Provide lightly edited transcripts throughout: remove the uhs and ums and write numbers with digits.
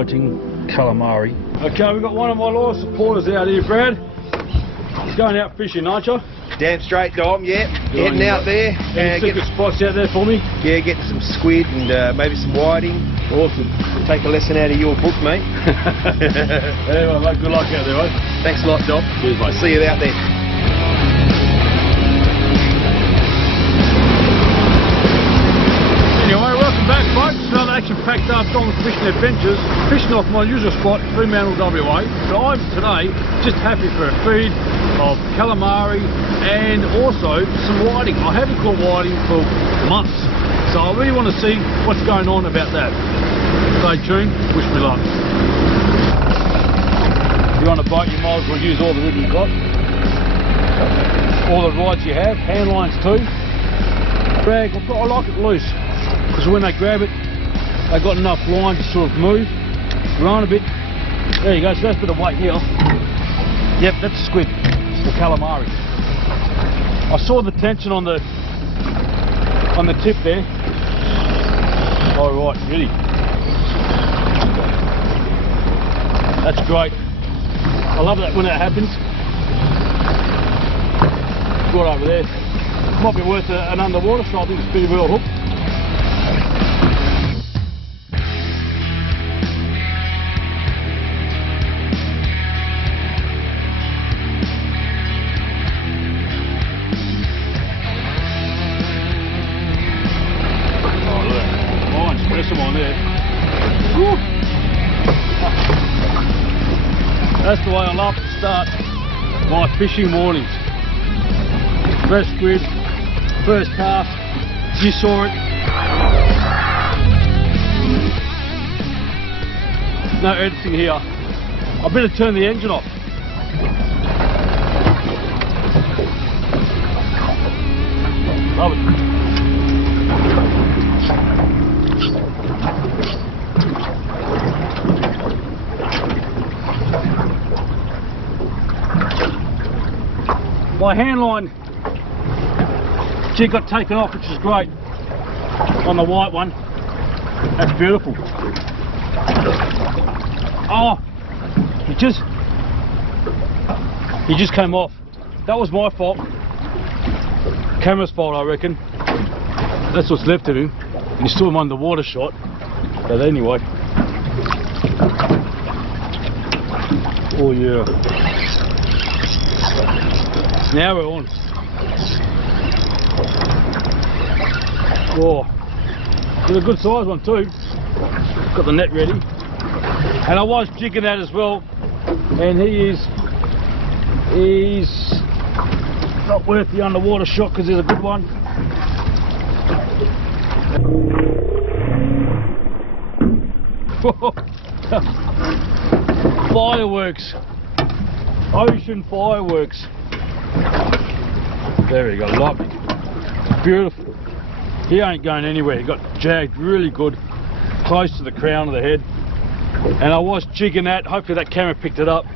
exciting calamari. Okay, we've got one of my loyal supporters out here, Brad. He's going out fishing, aren't you? Damn straight, Dom, yeah. Heading out there. Any secret spots out there for me? Yeah, getting some squid and maybe some whiting. Awesome. Take a lesson out of your book, mate. Anyway, mate, good luck out there, mate. Thanks a lot, Dom. Cheers, mate. See you out there. Anyway, welcome back, folks. Another action-packed Dom's Fishing Adventures. Fishing off my usual spot, Fremantle, WA. So I'm today just happy for a feed of calamari and also some whiting. I haven't caught whiting for months, so I really want to see what's going on about that. Stay tuned. Wish me luck. If you're on a boat, you might as well use all the rig you've got, all the rods you have, hand lines too. Drag, I like it loose, because when they grab it, they've got enough line to sort of move, run a bit. There you go, so that's a bit of weight here. Yep, that's a squid, the calamari. I saw the tension on the tip there. Oh right, really. That's great. I love that when that happens. Right over there. Might be worth an underwater shot. I think it's a pretty real hook. Oh look, nice, press them on there. Woo. That's the way I love to start my fishing mornings. Fresh squid, first cast, you saw it. No editing here. I better turn the engine off. Love it. My hand line jig got taken off, which is great, on the white one. That's beautiful. Oh, he just came off. That was my fault. Camera's fault, I reckon. That's what's left of him. And he's still an underwater shot. But anyway. Oh yeah. Now we're on. Oh, it's a good size one too. Got the net ready. And I was jigging that as well. And he's not worth the underwater shot because there's a good one. Fireworks. Ocean fireworks. There we go, lovely. Beautiful. He ain't going anywhere. He got jagged really good, close to the crown of the head. And I was jigging that. Hopefully that camera picked it up.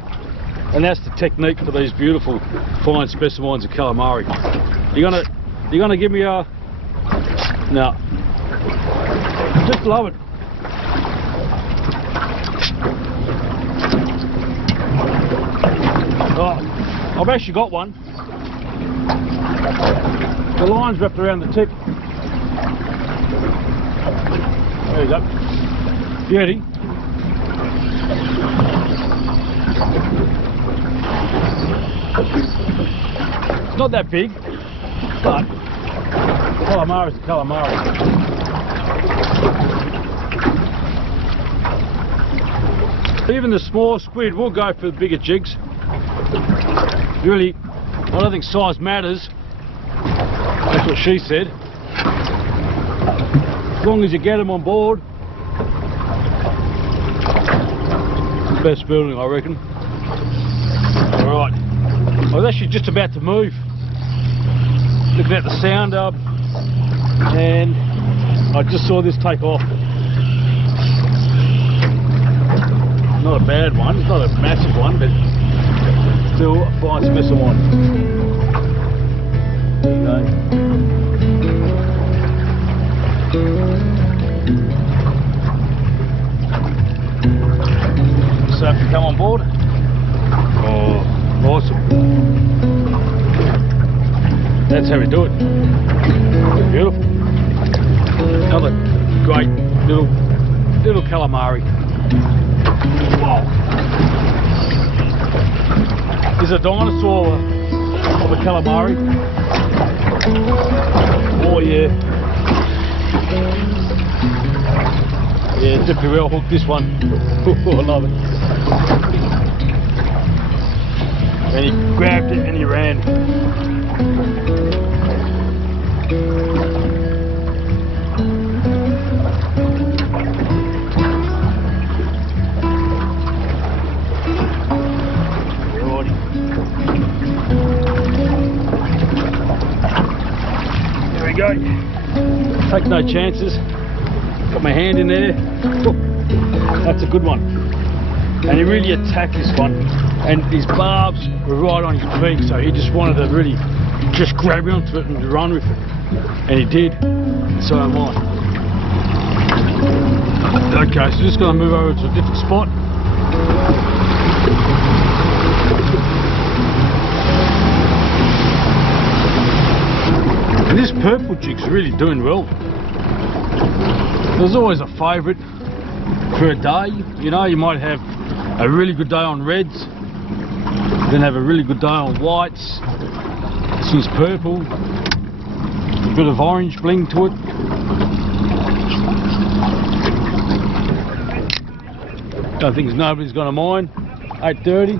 And that's the technique for these beautiful fine specimens of calamari. You gonna give me a? No. Just love it. Oh, I've actually got one. The line's wrapped around the tip. There you go. Beauty. It's not that big, but calamari's a calamari. Even the small squid will go for the bigger jigs. Really, I don't think size matters. That's what she said. As long as you get them on board. It's the best building, I reckon. Alright. I was actually just about to move. Looking at the sound up. And I just saw this take off. Not a bad one, it's not a massive one, but still a fine specimen. There you go. That's how we do it. Beautiful. Another great little calamari. Whoa. Is a dinosaur of a calamari. Oh yeah. Yeah, definitely well hooked this one. I love it. And he grabbed it and he ran. There we go. Take no chances. Got my hand in there. Oh, that's a good one. And he really attacked this one. And his barbs were right on his beak, so he just wanted to really just grab onto it and run with it. And he did. So am I. Okay, so just going to move over to a different spot. And this purple jig's really doing well. There's always a favourite for a day. You know, you might have a really good day on reds, then have a really good day on whites. This one's purple, a bit of orange bling to it. Don't think nobody's gonna mind. 8:30.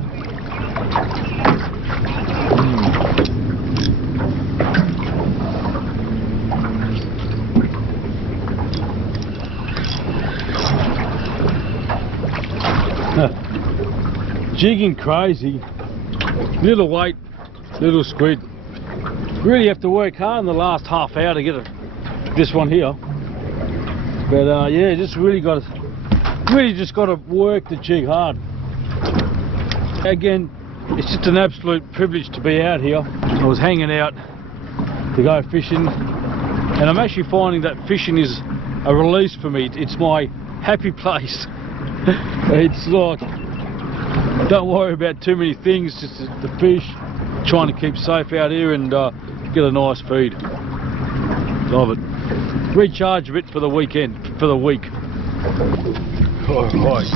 Jigging crazy, little weight, little squid. Really have to work hard in the last half hour to get this one here. But yeah, just really just got to work the jig hard. Again, it's just an absolute privilege to be out here. I was hanging out to go fishing, and I'm actually finding that fishing is a release for me. It's my happy place. It's like, don't worry about too many things, just the fish, trying to keep safe out here and get a nice feed. Love it. Recharge a bit for the weekend, for the week. Alright.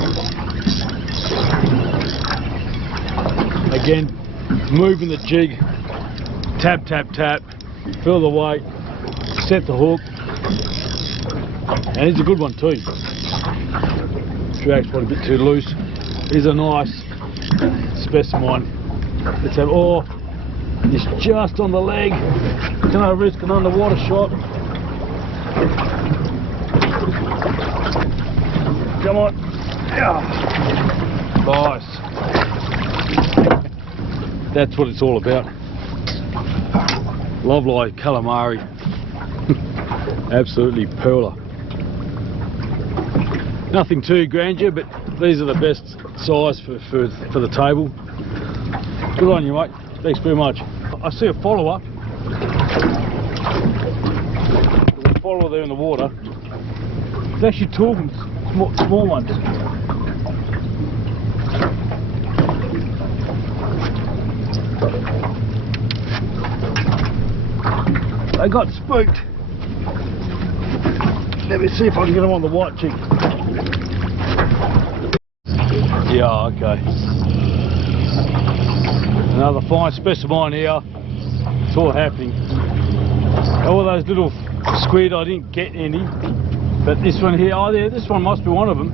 Again, moving the jig, tap, tap, tap, feel the weight, set the hook, and it's a good one too. Drag's probably a bit too loose. It's a nice specimen. Let's have, oh, it's just on the leg. Can I risk an underwater shot? Come on. Yeah. Nice. That's what it's all about. Lovely calamari. Absolutely perler. Nothing too grandeur, but these are the best size for the table. Good on you, mate. Thanks very much. I see a follower. There's a follower there in the water. It's actually two of them, small ones. They got spooked. Let me see if I can get them on the white jig. Yeah, okay. Another fine specimen here. It's all happening. All those little squid, I didn't get any. But this one here, oh yeah, this one must be one of them.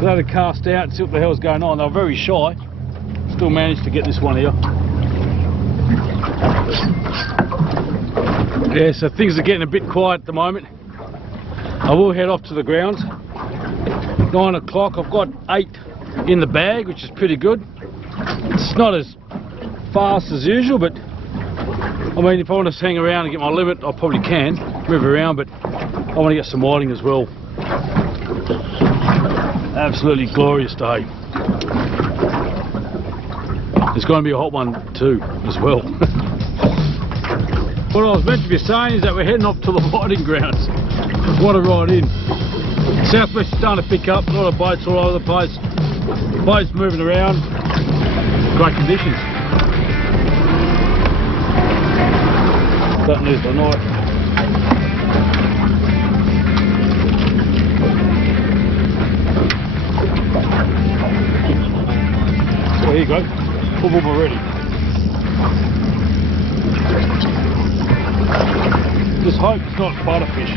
They had to cast out and see what the hell's going on. They were very shy. Still managed to get this one here. Yeah, so things are getting a bit quiet at the moment. I will head off to the grounds. 9 o'clock, I've got 8 in the bag, which is pretty good. It's not as fast as usual, but I mean, if I want to hang around and get my limit, I probably can move around, but I want to get some whiting as well. Absolutely glorious day. It's going to be a hot one too, as well. What I was meant to be saying is that we're heading off to the whiting grounds. What a ride in. Southwest is starting to pick up, a lot of boats all over the place. Boats moving around. Great conditions. Don't lose the knife. So here you go. Full boom already. Just hope it's not butterfish.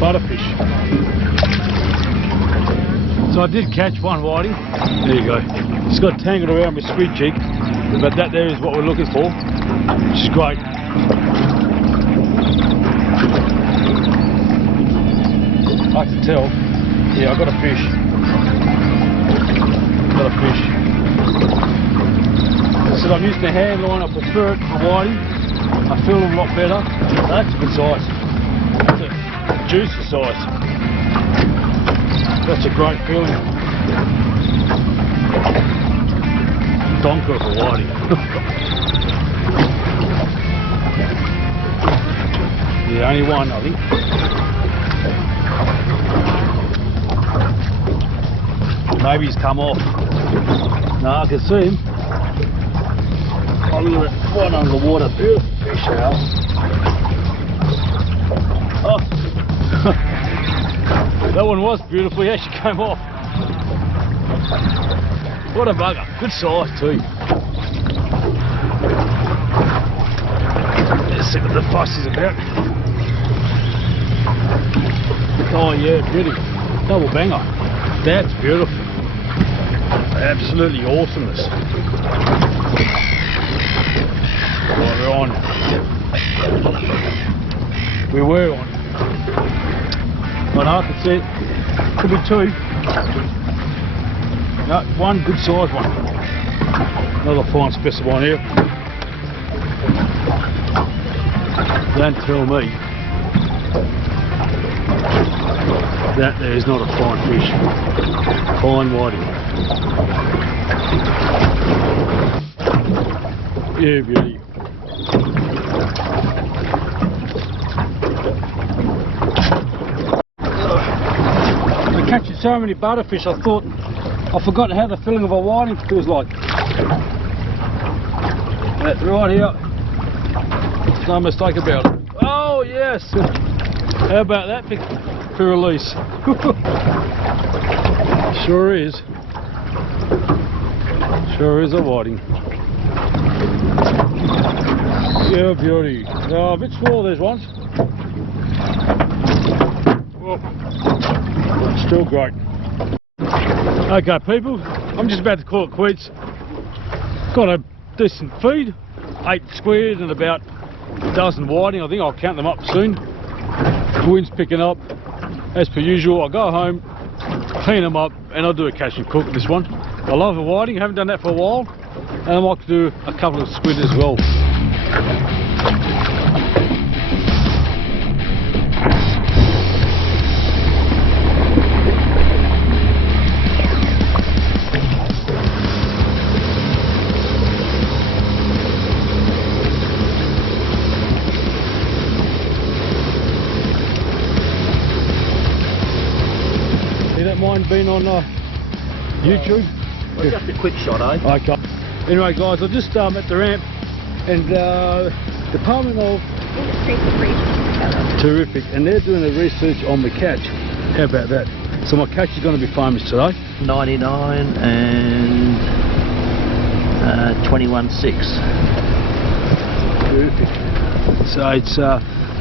Butterfish. So I did catch one whiting. There you go. It's got tangled around my squid cheek, but that there is what we're looking for, which is great. I can tell. Yeah, I got a fish. Got a fish. So I'm using the hand line. I prefer it for whiting. I feel them a lot better. That's a good size. That's a juicy size. That's a great feeling. Donker of a whiting. Yeah, only one, I think. Maybe he's come off. No, I can see him. Oh, look at that one under the water. Beautiful fish out. Oh. That one was beautiful. He actually came off. What a bugger. Good size too. Let's see what the fuss is about. Oh yeah, beauty. Double banger. That's beautiful. Absolutely awesomeness. Right, we're on. We were on. But I can see it. Could be two. No, one good sized one. Another fine specimen here. Don't tell me that there is not a fine fish. Fine whiting. Yeah, beauty. I'm catching so many butterfish, I thought I forgot how the feeling of a whiting feels like. That's right here. There's no mistake about it. Oh yes! How about that for release? Sure is. Sure is a whiting. Yeah, beauty. Oh, a bit small these ones. Well, still great. Okay people, I'm just about to call it quits. Got a decent feed. 8 squid and about a dozen whiting. I think I'll count them up soon. The wind's picking up. As per usual, I'll go home, clean them up, and I'll do a catch and cook with this one. I love the whiting, haven't done that for a while. And I might do a couple of squid as well. You don't mind being on YouTube? Well, just a quick shot, eh? Okay. Anyway guys, I'm just at the ramp and Department of... Terrific. And they're doing a research on the catch. How about that? So my catch is going to be famous today. 99 and 21.6. Terrific. So it's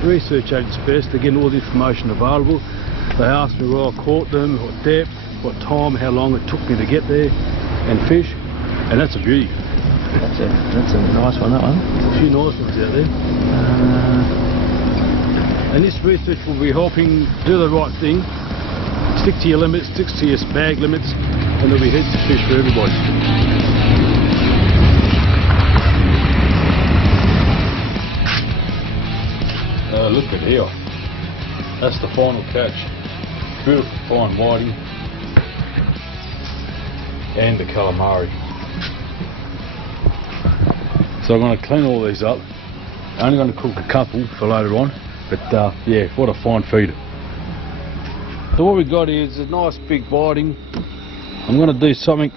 research at its best. They're getting all the information available. They asked me where I caught them, what depth, what time, how long it took me to get there and fish, and that's a beauty. That's a nice one, that one. There's a few nice ones out there. And this research will be helping do the right thing, stick to your limits, stick to your bag limits, and there'll be heaps of fish for everybody. Look at here. That's the final catch. Beautiful fine whiting and the calamari. So I'm going to clean all these up. I'm only going to cook a couple for later on, but yeah, what a fine feeder. So what we've got is a nice big whiting. I'm going to do something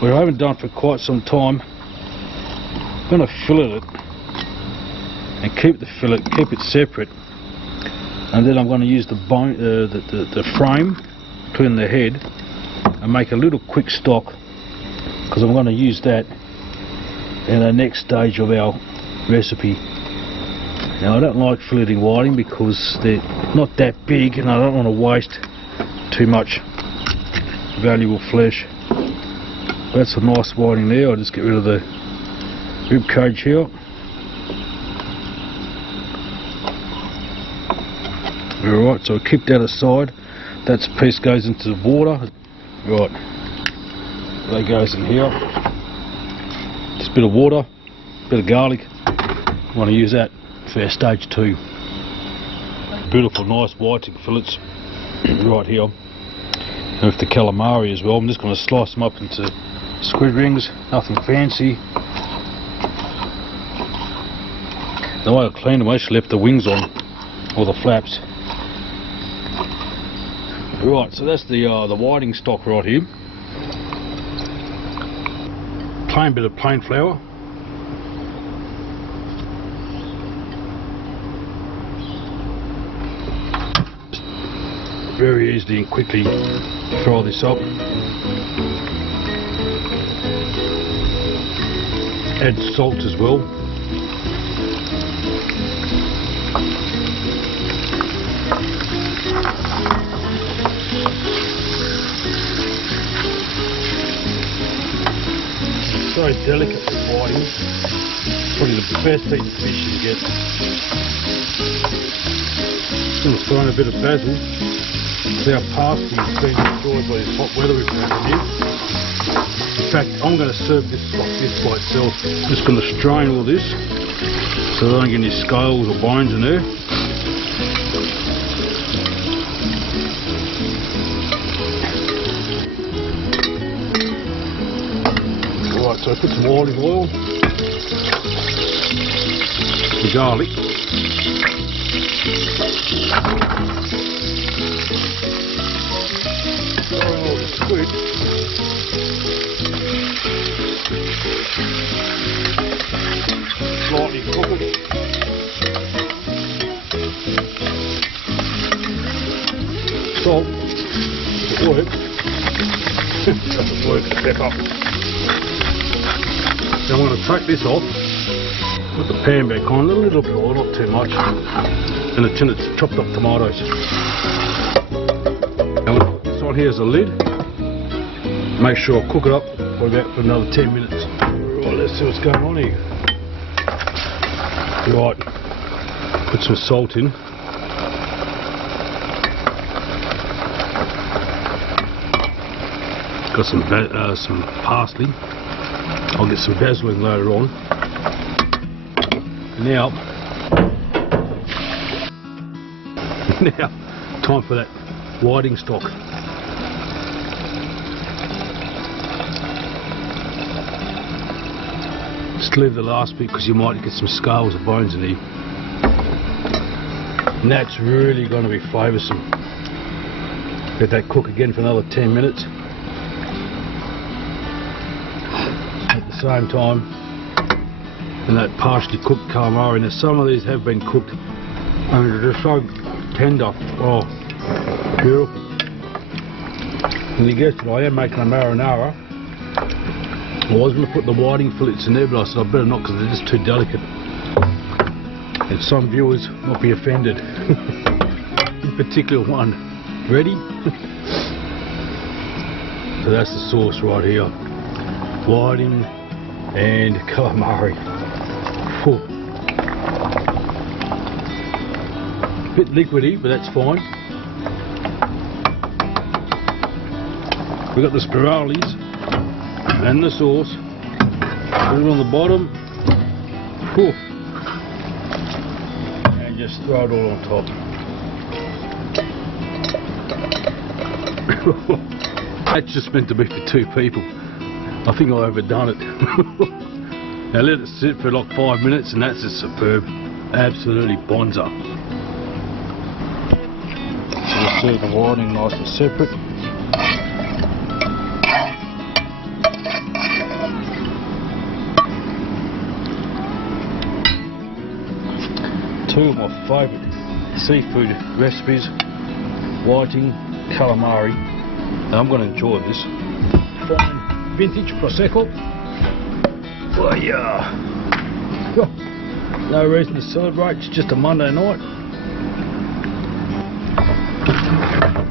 we haven't done for quite some time. going to fillet it and keep the fillet, keep it separate, and then I'm going to use the bone, the frame between the head, and make a little quick stock, because I'm going to use that in the next stage of our recipe. Now I don't like filleting whiting because they're not that big, and I don't want to waste too much valuable flesh. That's a nice whiting there. I'll just get rid of the rib cage here. Alright, so I keep that aside. That piece goes into the water. Right, that goes in here. Just a bit of water, a bit of garlic. I want to use that for our stage 2. Beautiful, nice whiting fillets right here. And with the calamari as well, I'm just going to slice them up into squid rings, nothing fancy. The way I cleaned them, I actually left the wings on, or the flaps. Right, so that's the whiting stock right here. Plain bit of plain flour. Very easily and quickly fry this up. Add salt as well. So delicate with whiting. Probably the best eaten fish you can get. Just going to throw in a bit of basil. Our parsley has been destroyed by this hot weather we've had here. In fact, I'm going to serve this like this by itself. I'm just going to strain all this so I don't get any scales or bones in there. Right, so I put some olive oil, some garlic, all the squid, slightly cook it, salt, if it works, doesn't work, pepper. Now I'm going to take this off, put the pan back on, a little bit of oil, not too much, and a tin of chopped up tomatoes. Now this on here is a lid. Make sure I cook it up for another 10 minutes. Right, let's see what's going on here. Right, put some salt in. Got some parsley. I'll get some basil in later on. Now, time for that whiting stock. Just leave the last bit because you might get some scales or bones in there. And that's really going to be flavoursome. Let that cook again for another 10 minutes. Same time, and that partially cooked calamari. Now some of these have been cooked and they're just so tender. Oh, beautiful. And you guessed it, I am making a marinara. I was going to put the whiting fillets in there, but I said I better not because they're just too delicate. And some viewers might be offended. In particular one. Ready? So that's the sauce right here. Whiting and calamari. Whew. Bit liquidy, but that's fine. We've got the spiralis and the sauce. Put it on the bottom. Whew. And just throw it all on top. That's just meant to be for 2 people. I think I've overdone it. Now let it sit for like 5 minutes and that's just superb. Absolutely bonza. So we'll serve the whiting nice and separate. two of my favourite seafood recipes, whiting, calamari. And I'm going to enjoy this. Fine vintage Prosecco. Oh yeah. No reason to celebrate, it's just a Monday night.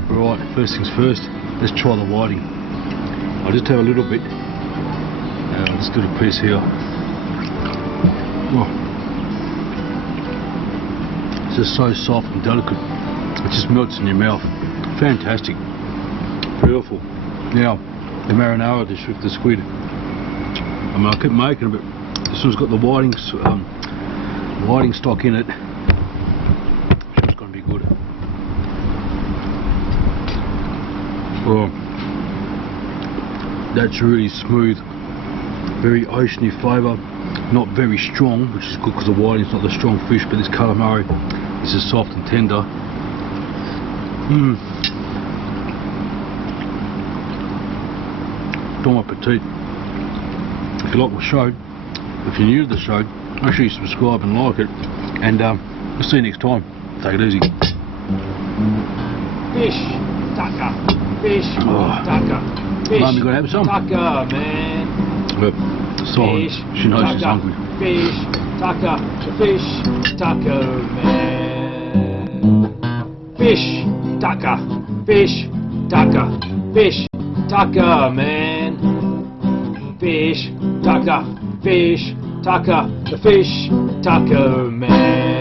Right, first things first, let's try the whiting. I'll just have a little bit. This little piece here. Oh. It's just so soft and delicate. It just melts in your mouth. Fantastic. Beautiful. Now, the marinara dish with the squid. I mean, I keep making it, but this one's got the whiting stock in it. It's going to be good. Oh, that's really smooth. Very oceany flavour. Not very strong, which is good because the whiting's not the strong fish, but this calamari, this is soft and tender. Bon appetit. If you like my show, if you're new to the show, make sure you subscribe and like it, and we'll see you next time. Take it easy. Fish, tucker, fish, tucker, fish, Mum, you gotta have some. tucker, man. Look, Simon, Fish, she knows she's tucker, hungry. fish, tucker, fish, tucker, man. Fish, tucker, fish, tucker, fish, tucker, man. Fish, tucker, fish, tucker, the fish, tucker, man.